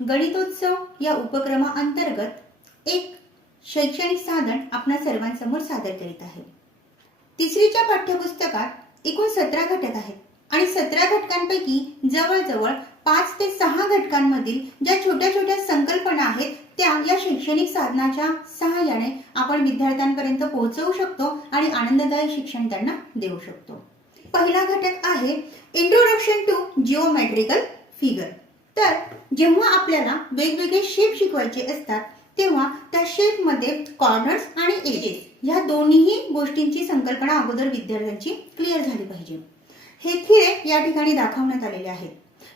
गणितोत्सव या उपक्रमाअंतर्गत एक शैक्षणिक साधन आपणा सर्वांसमोर सादर करीत आहे। तिसरीच्या पाठ्यपुस्तकात एकूण 17 घटक आहेत आणि 17 घटकांपैकी जवळजवळ 5 ते 6 घटकांमधील ज्या छोट्या छोट्या संकल्पना आहेत त्या या शैक्षणिक साधनाच्या सहाय्याने आपण विद्यार्थ्यांपर्यंत पोहोचवू शकतो आणि आनंददायी शिक्षण त्यांना देऊ शकतो। पहिला घटक आहे इंट्रोडक्शन टू जिओमेट्रिकल फिगर। तर जेव्हा आपल्याला वेगवेगळे शेप शिकवायचे असतात तेव्हा त्या शेप मध्ये कॉर्नर्स आणि एजेस या दोन्ही गोष्टींची संकल्पना अगोदर विद्यार्थ्यांची क्लिअर झाली पाहिजे। हे खिळे या ठिकाणी दाखवण्यात आलेले आहेत।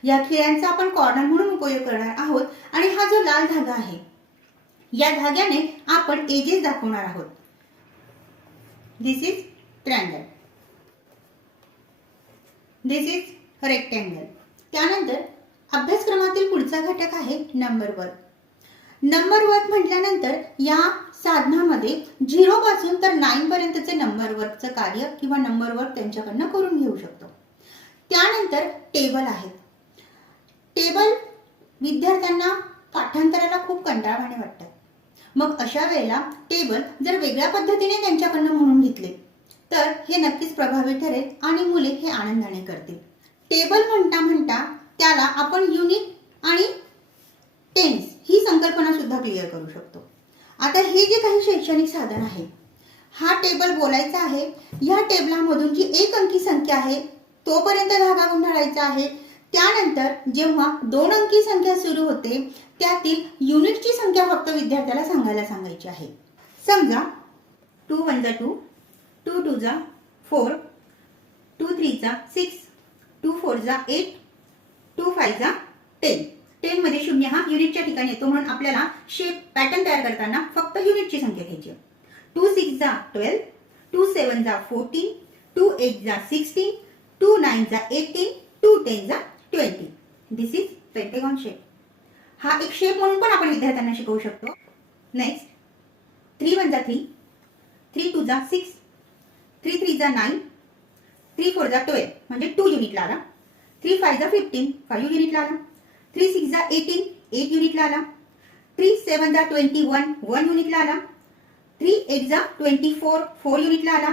या खिळ्यांचा आपण कॉर्नर म्हणून उपयोग करणार आहोत आणि हा जो लाल धागा आहे या धाग्याने आपण एजेस दाखवणार आहोत। This is triangle, this is rectangle. त्यानंतर अभ्यासक्रमातील पुढचा घटक आहे नंबर वर्क। नंबर वर्क म्हटल्यानंतर या साधनामध्ये 0 पासून तर 9 पर्यंतचे नंबर वर्कचं कार्य किंवा नंबर वर्क त्यांच्याकडनं करून घेऊ शकतो। त्यानंतर टेबल आहेत। टेबल विद्यार्थ्यांना पाठांतराला खूप कंटाळवाणे वाटतात। मग अशा वेळेला टेबल जर वेगळ्या पद्धतीने त्यांच्याकडनं म्हणून घेतले तर हे नक्कीच प्रभावी ठरेल आणि मुले हे आनंदाने करतील। टेबल म्हणता म्हणता त्याला आपण युनिट आणि टेन्स ही संकल्पना सुद्धा क्लिअर करू शकतो। आता हे जे काही शैक्षणिक साधन आहे हा टेबल बोलायचा आहे। या टेबलामधून जी 1 अंकी संख्या आहे तोपर्यंत धागा गुंडाळायचा आहे। त्यानंतर जेव्हा 2 अंकी संख्या सुरू होते त्यातील युनिटची संख्या फक्त विद्यार्थ्याला सांगायची आहे। समजा 2 1 जा 2, 2 2 जा 4, 2 3 जा 6, 2 4 जा 8, 2 5 जा 10। 10 मध्ये 0 हा युनिटच्या ठिकाणी येतो म्हणून आपल्याला शेप पॅटर्न तयार करताना फक्त युनिटची संख्या घ्यायची। 2 6 जा 12, 2 7 जा 14, 2 8 जा 16, 2 9 जा 18, 2 10 जा 20। दिस इज पेंटागॉन शेप। हा एक शेप म्हणून पण आपण विद्यार्थ्यांना शिकवू शकतो। नेक्स्ट 3 1 जा 3, 3 2 जा 6, 3 3 जा 9, 3 4 जा 12 म्हणजे 2 युनिटला आला। 3 5 जा 15, 5 युनिटला आला। 3 6 जा 18, 8 युनिटला आला। 3 7 जा 21, 1 युनिटला आला। 3 8 जा 24, 4 युनिटला आला।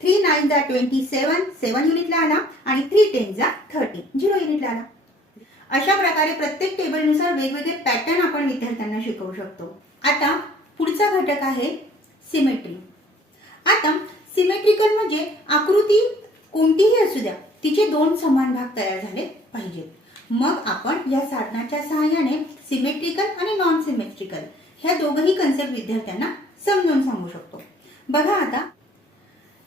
3 9 जा 27, 7 युनिटला आला आणि 3 10 जा 30, 0 युनिटला आला। अशा प्रकारे प्रत्येक टेबलनुसार वेगवेगळे पॅटर्न आपण विद्यार्थ्यांना शिकवू शकतो। आता पुढचा घटक आहे सिमेट्री। आता सिमेट्रिकल म्हणजे आकृती कोणतीही असू द्या तिचे 2 समान भाग तयार झाले पाहिजेत। मग आपण या साधनाच्या सहाय्याने सिमेट्रिकल आणि नॉन सिमेट्रिकल ह्या दोघही कन्सेप्ट विद्यार्थ्यांना समजावून सांगू शकतो। बघा आता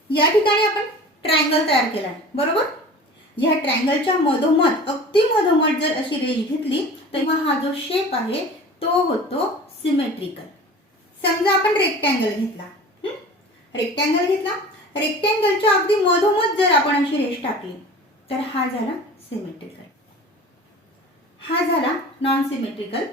या ठिकाणी आपण ट्रायंगल तयार केला आहे, बरोबर? या ट्रायंगलच्या मधोमध अगदी मधोमध जर अशी रेष घेतली तेव्हा हा जो शेप आहे तो होतो सिमेट्रिकल। समजा आपण रेक्टँगल घेतला, रेक्टँगलच्या अगदी मधोमध जर आपण अशी रेष टाकली तर हा झाला सिमेट्रिकल, हा झाला नॉन सिमेट्रिकल,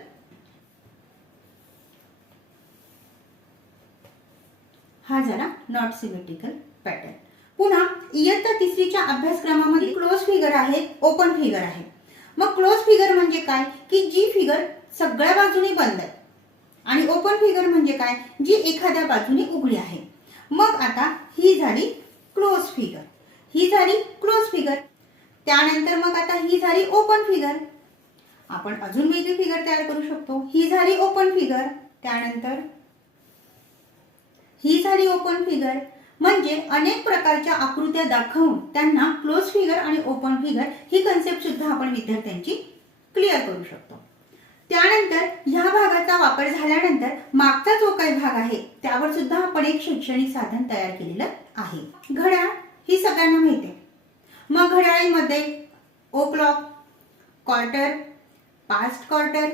हा झाला नॉट सिमेट्रिकल पॅटर्न। पुन्हा इयत्ता 3च्या अभ्यासक्रमामध्ये क्लोज फिगर आहे, ओपन फिगर आहे। मग क्लोज फिगर म्हणजे काय की जी फिगर सगळ्या बाजूने बंद आहे आणि ओपन फिगर म्हणजे काय जी एखाद्या बाजूने उघडी आहे। मग आता ही झाली क्लोज फिगर, ही झाली क्लोज फिगर। त्यानंतर मग आता ही झाली ओपन फिगर। आपण अजून वेगळी फिगर तयार करू शकतो। ही झाली ओपन फिगर, त्यानंतर ही झाली ओपन फिगर। म्हणजे अनेक प्रकारच्या आकृत्या दाखवून त्यांना क्लोज फिगर आणि ओपन फिगर ही कन्सेप्ट सुद्धा आपण विद्यार्थ्यांची क्लिअर करू शकतो। त्यानंतर ह्या भागाचा वापर झाल्यानंतर मागचा जो काही भाग आहे त्यावर सुद्धा आपण एक शैक्षणिक साधन तयार केलेलं आहे। घड्याळ ही सगळ्यांना माहिती आहे। मग घड्याळीमध्ये o'clock, quarter, past quarter,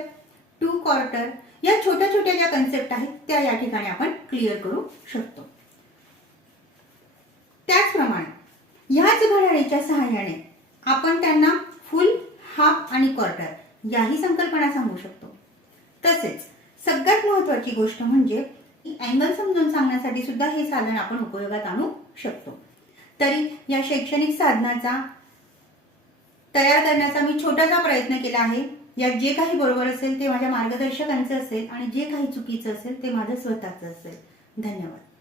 2 quarter या छोट्या छोट्या ज्या कन्सेप्ट आहेत त्या या ठिकाणी आपण क्लिअर करू शकतो। त्याचप्रमाणे ह्याच घड्याळीच्या सहाय्याने आपण त्यांना फुल, हाफ आणि क्वार्टर याही संकल्पना सांगू शकतो। तसेच सगळ्यात महत्त्वाची गोष्ट म्हणजे अँगल समजून सांगण्यासाठी सुद्धा हे साधन आपण उपयोगात आणू शकतो। तरी या शैक्षणिक साधनाचा तयार करण्याचा मी छोटासा प्रयत्न केला आहे। यात जे काही बरोबर असेल ते माझ्या मार्गदर्शकांचं असेल आणि जे काही चुकीचं असेल ते माझं स्वतःचं असेल. धन्यवाद.